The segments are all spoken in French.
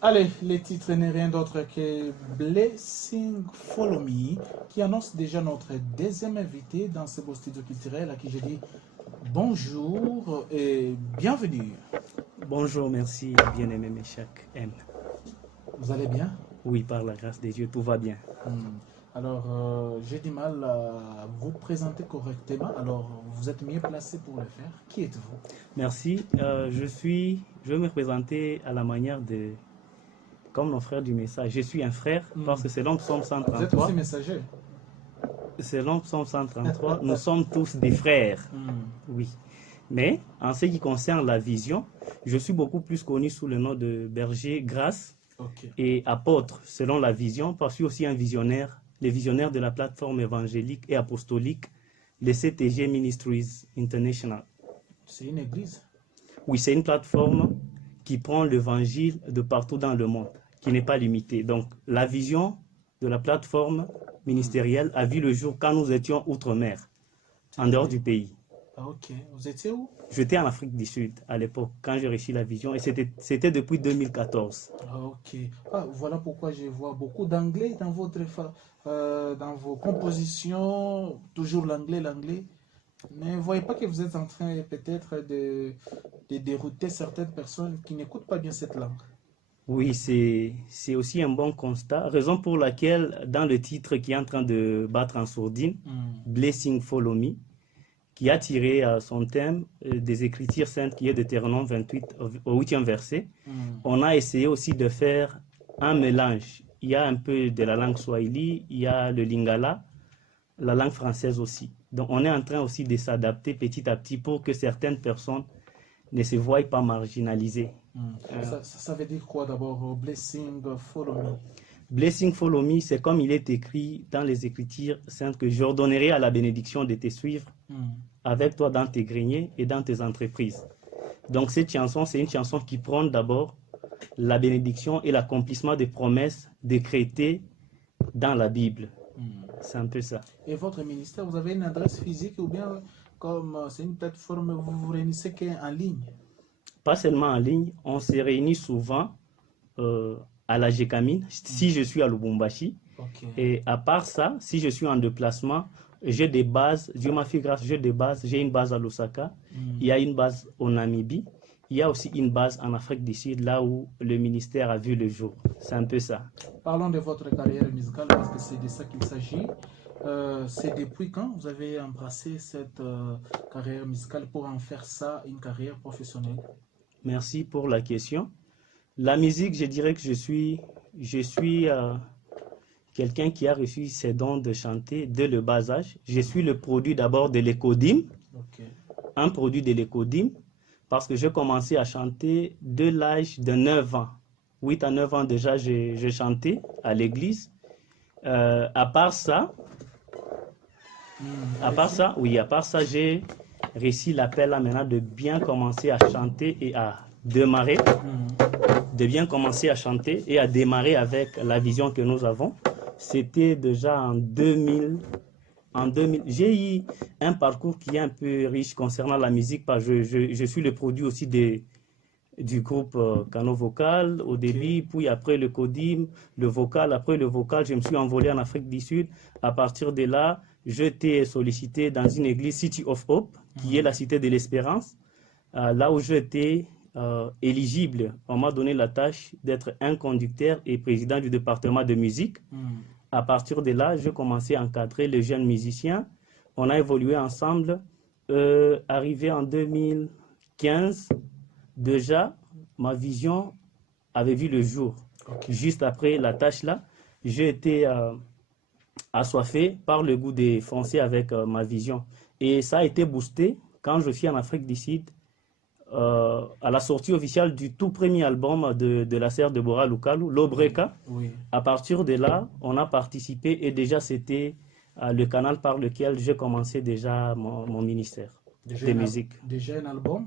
Allez, les titres n'est rien d'autre que Blessing Follow Me, qui annonce déjà notre deuxième invité dans ce beau studio culturel à qui je dis bonjour et bienvenue. Bonjour, merci, bien-aimé Meshach M. Vous allez bien? Oui, par la grâce de Dieu, tout va bien. Alors, j'ai du mal à vous présenter correctement. Alors, vous êtes mieux placé pour le faire. Qui êtes-vous? Merci, je vais me présenter à la manière de, comme nos frères du message. Je suis un frère parce que selon Psaume Vous êtes aussi 133, messager. selon Psaume 133, nous sommes tous des frères. Oui. Mais en ce qui concerne la vision, je suis beaucoup plus connu sous le nom de berger grâce et apôtre selon la vision, parce que je suis aussi un visionnaire, les visionnaires de la plateforme évangélique et apostolique, le CTG Ministries International. C'est une église? Oui, c'est une plateforme qui prend l'évangile de partout dans le monde, qui n'est pas limitée. Donc, la vision de la plateforme ministérielle a vu le jour quand nous étions outre-mer, en dehors du pays. Ah, ok. Vous étiez où? J'étais en Afrique du Sud à l'époque, quand j'ai réussi la vision, et c'était depuis 2014. Ah, ok. Ah, voilà pourquoi je vois beaucoup d'anglais dans vos compositions, toujours l'anglais, l'anglais. Ne voyez pas que vous êtes en train peut-être de dérouter certaines personnes qui n'écoutent pas bien cette langue. Oui, c'est aussi un bon constat, raison pour laquelle dans le titre qui est en train de battre en sourdine, Blessing Follow Me, qui a tiré son thème des Écritures saintes qui est Deutéronome 28 au 8e verset, on a essayé aussi de faire un mélange. Il y a un peu de la langue swahili, il y a le lingala, la langue française aussi. Donc on est en train aussi de s'adapter petit à petit pour que certaines personnes ne se voient pas marginalisées. Ça veut dire quoi d'abord, Blessing Follow Me? Blessing Follow Me, c'est comme il est écrit dans les Écritures saintes que j'ordonnerai à la bénédiction de te suivre avec toi dans tes greniers et dans tes entreprises. Donc cette chanson, c'est une chanson qui prône d'abord la bénédiction et l'accomplissement des promesses décrétées dans la Bible. C'est un peu ça. Et votre ministère, vous avez une adresse physique ou bien comme c'est une plateforme, vous vous réunissez qu'en ligne? Pas seulement en ligne, on se réunit souvent à la Gécamine, si je suis à Lubumbashi. Et à part ça, si je suis en déplacement, j'ai des bases, Dieu m'a fait grâce, j'ai une base à Lusaka, il y a une base au Namibie, il y a aussi une base en Afrique du Sud, là où le ministère a vu le jour. C'est un peu ça. Parlons de votre carrière musicale, parce que c'est de ça qu'il s'agit. C'est depuis quand vous avez embrassé cette carrière musicale pour en faire ça une carrière professionnelle? Merci pour la question. La musique, je dirais que je suis quelqu'un qui a reçu ses dons de chanter dès le bas âge. Je suis le produit d'abord de l'écodim, un produit de l'écodim, parce que j'ai commencé à chanter dès l'âge de 9 ans. 8 à 9 ans déjà, j'ai chanté à l'église. À part ça, j'ai réussi l'appel là maintenant de bien commencer à chanter et à démarrer, de bien commencer à chanter et à démarrer avec la vision que nous avons. C'était déjà en 2000. J'ai eu un parcours qui est un peu riche concernant la musique, parce que je suis le produit aussi du groupe Cano Vocal au début, puis après le Codim, le vocal, après le vocal, je me suis envolé en Afrique du Sud. À partir de là, j'étais sollicité dans une église City of Hope, qui est la cité de l'espérance, là où j'étais éligible. On m'a donné la tâche d'être un conducteur et président du département de musique. À partir de là, j'ai commencé à encadrer les jeunes musiciens. On a évolué ensemble. Arrivé en 2015, déjà, ma vision avait vu le jour. Juste après la tâche là, j'ai été assoiffé par le goût des Français avec ma vision. Et ça a été boosté quand je suis en Afrique du Sud, à la sortie officielle du tout premier album de la sœur de Bora Lukalu, Lobreka. À partir de là, on a participé et déjà c'était le canal par lequel j'ai commencé déjà mon ministère de musique. Déjà un album?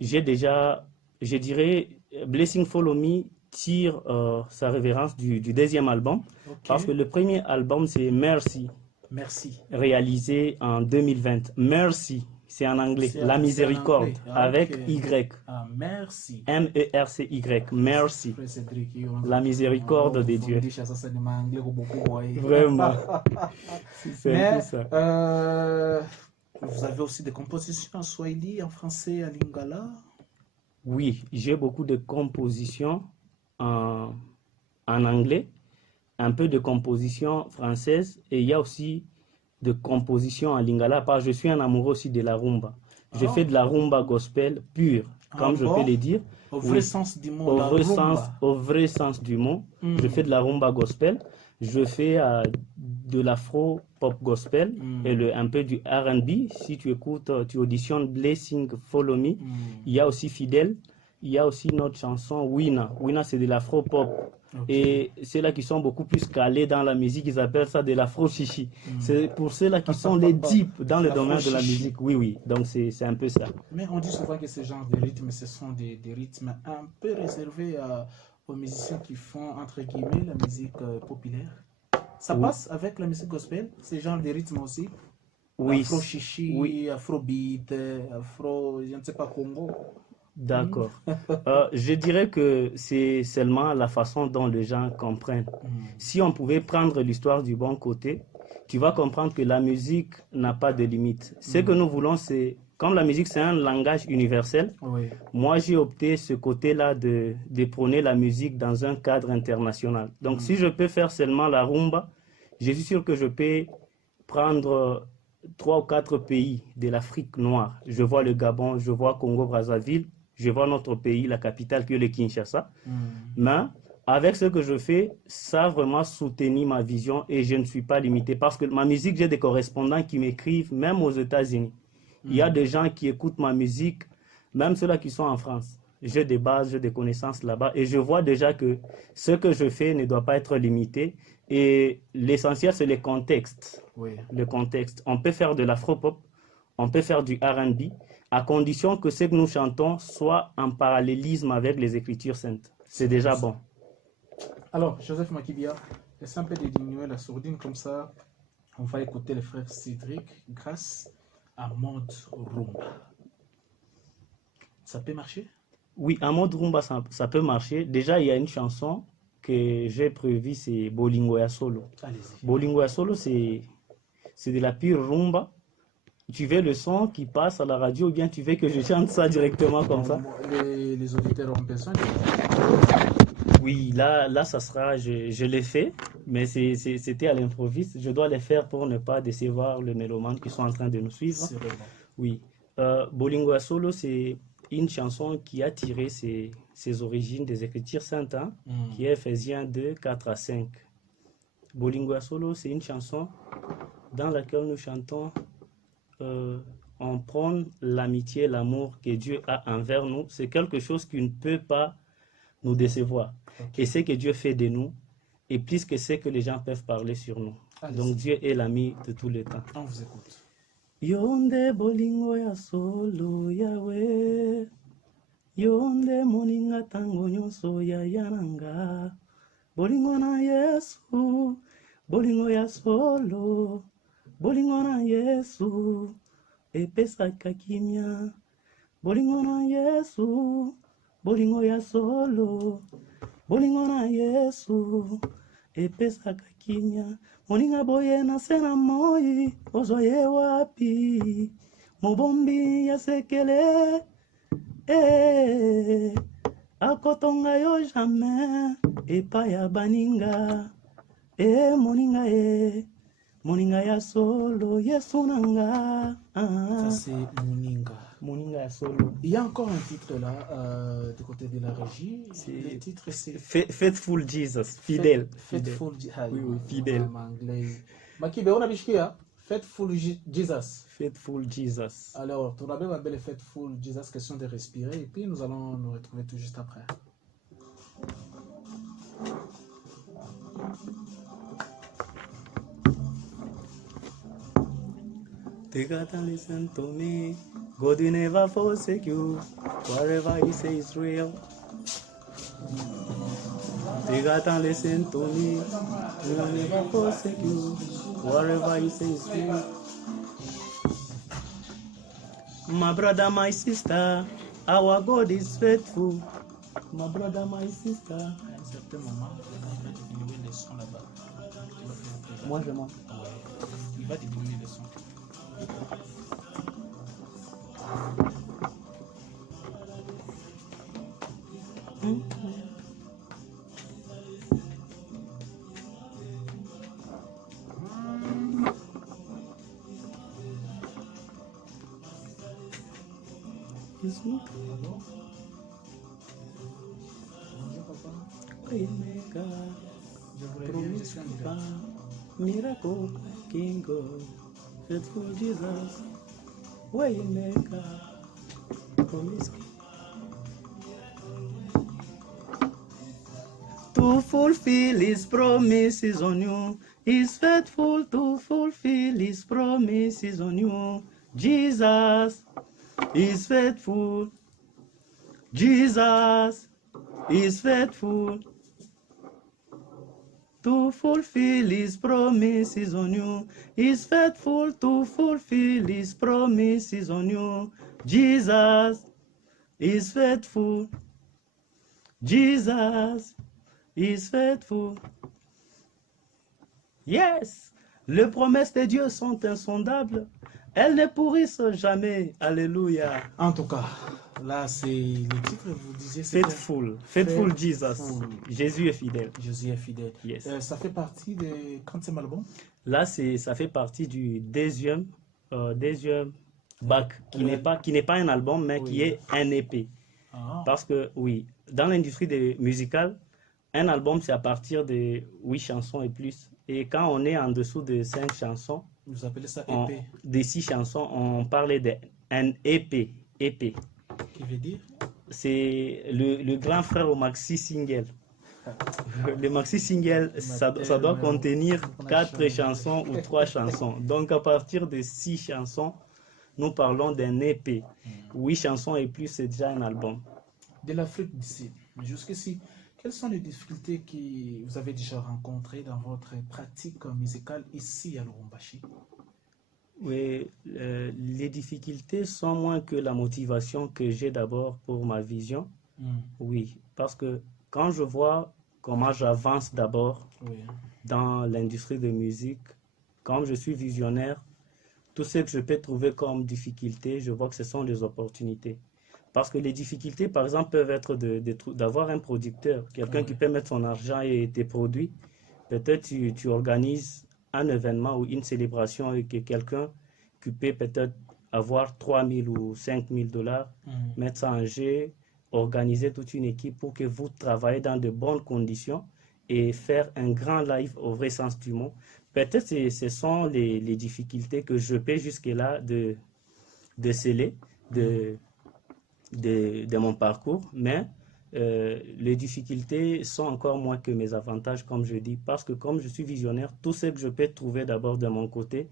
J'ai déjà, je dirais, Blessing Follow Me tire sa révérence du deuxième album, parce que le premier album c'est Merci. Merci. Réalisé en 2020. Merci. C'est en anglais. C'est La en miséricorde. anglais. Ah, Avec ok. Y. Ah, merci. M-E-R-C-Y. Merci. Frère Cédric, La miséricorde de Dieu. Vraiment. C'est un peu Mais ça. vous avez aussi des compositions en swahili, en français, en lingala. Oui, j'ai beaucoup de compositions en anglais, un peu de compositions françaises et il y a aussi de compositions en lingala parce que je suis un amoureux aussi de la rumba. Je Ah. fais de la rumba gospel pure, comme je peux le dire. Au vrai Oui, sens du mot, au la vrai rumba. au vrai sens du mot. Je fais de la rumba gospel. Je fais de l'afro pop gospel et un peu du R&B. Si tu écoutes, tu auditionnes Blessing, Follow Me. Il y a aussi Fidèle. Il y a aussi notre chanson Wina. Wina, c'est de l'afro pop. Et ceux-là qui sont beaucoup plus calés dans la musique, ils appellent ça de l'afro chichi. C'est pour ceux-là qui sont les deep dans le domaine de la musique. Oui, oui. Donc c'est un peu ça. Mais on dit souvent que ce genre de rythmes, ce sont des rythmes un peu réservés aux musiciens qui font, entre guillemets, la musique populaire. Ça passe avec la musique gospel, ce genre de rythmes aussi. Oui. Afro chichi, Oui. afro beat, afro, je ne sais pas, Congo. D'accord. Je dirais que c'est seulement la façon dont les gens comprennent. Si on pouvait prendre l'histoire du bon côté, tu vas comprendre que la musique n'a pas de limite. Ce que nous voulons, c'est, comme la musique c'est un langage universel, moi j'ai opté ce côté-là de prôner la musique dans un cadre international. Donc si je peux faire seulement la rumba, je suis sûr que je peux prendre 3 ou 4 pays de l'Afrique noire. Je vois le Gabon, je vois Congo-Brazzaville, je vois notre pays, la capitale qui est le Kinshasa. Mais avec ce que je fais, ça a vraiment soutenu ma vision et je ne suis pas limité. Parce que ma musique, j'ai des correspondants qui m'écrivent, même aux États-Unis. Il y a des gens qui écoutent ma musique, même ceux-là qui sont en France. J'ai des bases, j'ai des connaissances là-bas et je vois déjà que ce que je fais ne doit pas être limité. Et l'essentiel, c'est le contexte. Le contexte. On peut faire de l'afro-pop, on peut faire du R&B, à condition que ce que nous chantons soit en parallélisme avec les Écritures saintes. C'est déjà bon. Alors, Joseph Makibia, essaie un peu de diminuer la sourdine, comme ça, on va écouter le frère Cédric grâce à mode rumba. Ça peut marcher? Oui, en mode rumba, ça peut marcher. Déjà, il y a une chanson que j'ai prévue, c'est Bolingo ya Solo. Allez-y. Bolingo ya Solo, c'est de la pure rumba. Tu veux le son qui passe à la radio ou bien tu veux que je chante ça directement comme ça? Les auditeurs ont besoin de... Oui, là, ça sera, je l'ai fait, mais c'était à l'improviste. Je dois les faire pour ne pas décevoir les mélomanes qui sont en train de nous suivre. C'est vraiment. Oui. Bolingo ya Solo, c'est une chanson qui a tiré ses origines des Écritures saintes, hein, qui est Ephésiens 2, 4 à 5. Bolingo ya Solo, c'est une chanson dans laquelle nous chantons on prône l'amitié, l'amour que Dieu a envers nous. C'est quelque chose qui ne peut pas nous décevoir. Et ce que Dieu fait de nous est plus que ce que les gens peuvent parler sur nous. Donc Dieu est l'ami de tout le temps. On vous écoute. Yonde bolingo ya solo yawe, yonde moninga tango nyonso ya yananga, bolingo na Yesu, bolingo ya solo, bolingo na Yesu, epesaka kimia, bolingo na Yesu, bolingo ya solo, bolingo na Yesu, epesaka kimia. Moninga boye na sena moi, ozoye wapi, mobombi ya sekele, akotonga yo jamais, epa ya baninga, moninga moninga ya solo, yesu nanga. Ça c'est Moninga. Moninga ya solo. Il y a encore un titre là, du côté de la régie. Le titre c'est Faithful Jesus, fidèle. Faithful Jesus. Oui, oui, fidèle. Makibe, on a bishikia Faithful Jesus. Faithful Jesus. Alors, tu as bien ma belle Faithful Jesus, question de respirer, et puis nous allons nous retrouver tout juste après. Take out and listen to me. God will never forsake you. Whatever He says is real. Take out and listen to me. He will never forsake you. Whatever He says is real. My brother, my sister, our God is faithful. My brother, my sister. À un certain moment, quand il va diminuer les sons là-bas, tu vas faire très Moi, je monte. Ouais. Il va diminuer les sons. Bonjour, Bonjour papa. Waymaker, Je voulais bien, je suis en direct. Miracle, King of Faithful Jesus, Waymaker, Promise. To fulfill His promises on you, He's faithful to fulfill His promises on you. Jesus is faithful. Jesus is faithful to fulfill His promises on you. He's faithful to fulfill His promises on you. Jesus is faithful. Jesus is faithful. Yes, les promesses de Dieu sont insondables. Elles ne pourrissent jamais. Alléluia. En tout cas, là c'est le titre, vous disiez c'était Faithful. Faithful Jesus. Faithful. Jésus est fidèle. Jésus est fidèle. Yes. Ça fait partie des quantième album? Là, ça fait partie du deuxième bac, qui n'est pas un album, mais qui est un EP. Ah. Parce que, oui, dans l'industrie musicale, un album, c'est à partir de 8 chansons et plus. Et quand on est en dessous de 5 chansons, Vous appelez ça EP? de 6 chansons, on parlait d'un EP. EP. Qui veut dire? C'est le grand frère au maxi single. Le maxi single, ça doit contenir 4 chansons ou 3 chansons. Donc à partir de 6 chansons, nous parlons d'un EP. 8 chansons et plus, c'est déjà un album. De l'Afrique du Sud, jusqu'ici, quelles sont les difficultés que vous avez déjà rencontrées dans votre pratique musicale ici à Lubumbashi? Oui, les difficultés sont moins que la motivation que j'ai d'abord pour ma vision. Oui, parce que quand je vois comment j'avance d'abord dans l'industrie de musique, comme je suis visionnaire, tout ce que je peux trouver comme difficulté, je vois que ce sont des opportunités. Parce que les difficultés, par exemple, peuvent être d'avoir un producteur, quelqu'un qui peut mettre son argent et tes produits. Peut-être tu organises un événement ou une célébration avec quelqu'un qui peut peut-être avoir 3 000 ou 5 000 dollars, mettre ça en jeu, organiser toute une équipe pour que vous travaillez dans de bonnes conditions et faire un grand live au vrai sens du mot. Peut-être que ce sont les difficultés que je peux jusque-là de sceller de mon parcours, mais les difficultés sont encore moins que mes avantages, comme je dis, parce que comme je suis visionnaire, tout ce que je peux trouver d'abord de mon côté,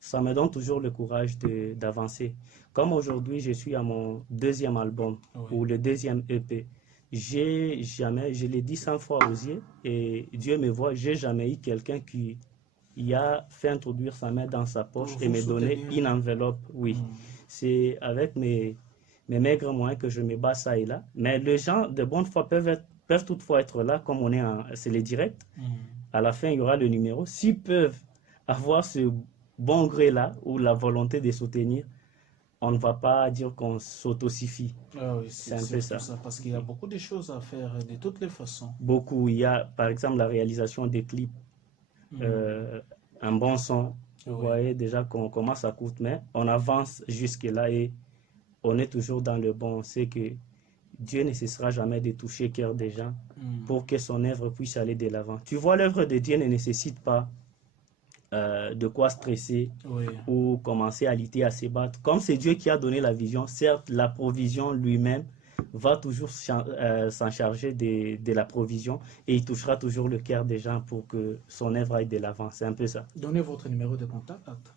ça me donne toujours le courage d'avancer. Comme aujourd'hui, je suis à mon deuxième album, ou le deuxième EP. Je l'ai dit 100 fois aux yeux, et Dieu me voit, j'ai jamais eu quelqu'un qui a fait introduire sa main dans sa poche et me donner une enveloppe. Oui, c'est avec mes maigres moyens que je me bats ça et là. Mais les gens de bonne foi peuvent toutefois être là, comme c'est les directs. À la fin, il y aura le numéro. S'ils peuvent avoir ce bon gré-là ou la volonté de soutenir, on ne va pas dire qu'on s'autosifie. Ah oui, c'est un peu ça. Parce qu'il y a beaucoup de choses à faire de toutes les façons. Beaucoup. Il y a, par exemple, la réalisation des clips, un bon son. Vous voyez déjà qu'on commence à coûter, mais on avance jusque-là et on est toujours dans le bon. On sait que Dieu ne cessera jamais de toucher le cœur des gens pour que son œuvre puisse aller de l'avant. Tu vois, l'œuvre de Dieu ne nécessite pas de quoi stresser ou commencer à lutter, à se battre. Comme c'est Dieu qui a donné la vision, certes, la provision lui-même va toujours s'en charger de la provision et il touchera toujours le cœur des gens pour que son œuvre aille de l'avant. C'est un peu ça. Donnez votre numéro de contact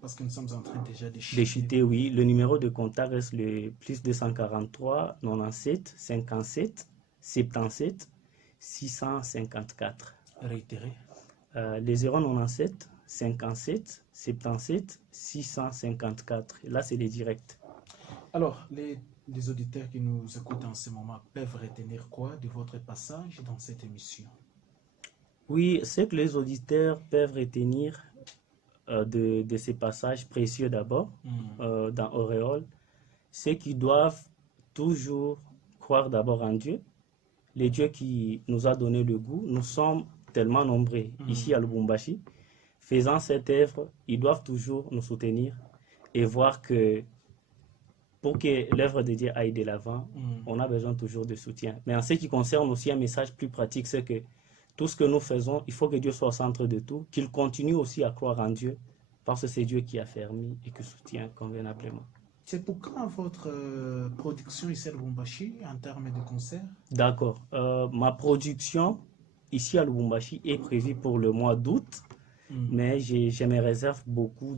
parce que nous sommes en train déjà de chuter. Oui, le numéro de contact reste le plus 243 97 57 77 654. Réitérez. Les 097 57 77 654. Là, c'est les directs. Alors, les auditeurs qui nous écoutent en ce moment peuvent retenir quoi de votre passage dans cette émission? Oui, ce que les auditeurs peuvent retenir de ces passages précieux d'abord dans Auréole, c'est qu'ils doivent toujours croire d'abord en Dieu, le Dieu qui nous a donné le goût. Nous sommes tellement nombreux ici à Lubumbashi. Faisant cette œuvre, ils doivent toujours nous soutenir et voir que pour que l'œuvre de Dieu aille de l'avant, on a besoin toujours de soutien. Mais en ce qui concerne aussi un message plus pratique, c'est que tout ce que nous faisons, il faut que Dieu soit au centre de tout, qu'il continue aussi à croire en Dieu, parce que c'est Dieu qui a permis et qui soutient convenablement. C'est pour quand votre production ici à Lubumbashi en termes de concerts? D'accord. Ma production ici à Lubumbashi est prévue pour le mois d'août, mais je me réserve beaucoup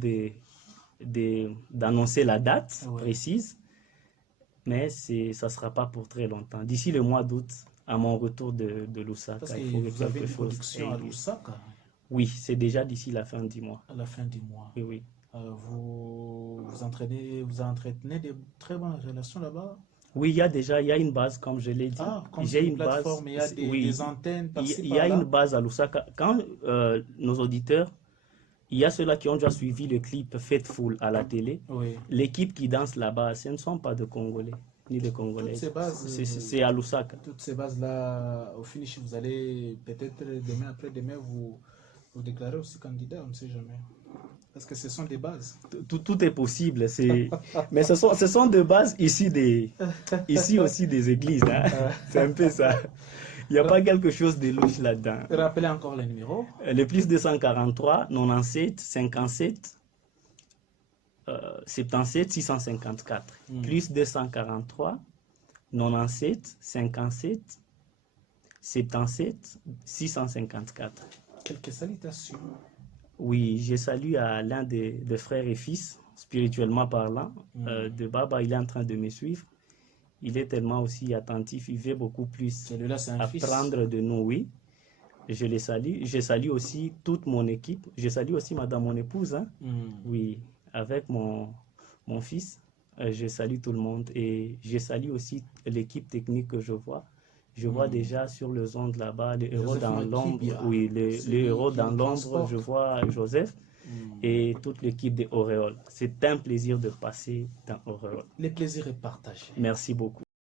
d'annoncer la date précise, mais ça ne sera pas pour très longtemps. D'ici le mois d'août, à mon retour de Lusaka. Parce que vous avez une production à Lusaka? Oui, c'est déjà d'ici la fin du mois. À la fin du mois. Oui, oui. Vous entretenez de très bonnes relations là-bas? Oui, il y a une base, comme je l'ai dit. Comme j'ai une plateforme, il y a des antennes par-ci, il y a une base à Lusaka. Quand nos auditeurs, il y a ceux-là qui ont déjà suivi le clip Faithful à la télé. L'équipe qui danse là-bas, ce ne sont pas de Congolais, ni de Congolais. C'est à Lusaka. Toutes ces bases-là, au finish, vous allez peut-être demain, après-demain, vous déclarer aussi candidat, on ne sait jamais. Parce que ce sont des bases. Tout est possible. Mais ce sont des bases ici aussi des églises. Hein. C'est un peu ça. Il n'y a pas quelque chose de louche là-dedans. Rappelez encore le numéro. Le plus 243 97 57 77 654. Plus 243 97 57 77 654. Quelques salutations. Oui, je salue à l'un des frères et fils, spirituellement parlant, de Baba. Il est en train de me suivre. Il est tellement aussi attentif, il veut beaucoup plus apprendre de nous, oui. Je les salue. Je salue aussi toute mon équipe. Je salue aussi madame, mon épouse. Hein? Oui, avec mon fils, je salue tout le monde. Et je salue aussi l'équipe technique que je vois. Je vois déjà sur le zone là-bas, le héros dans l'ombre. Oui, le héros dans l'ombre, je vois Joseph et toute l'équipe de Auréole. C'est un plaisir de passer dans Auréole. Le plaisir est partagé. Merci beaucoup.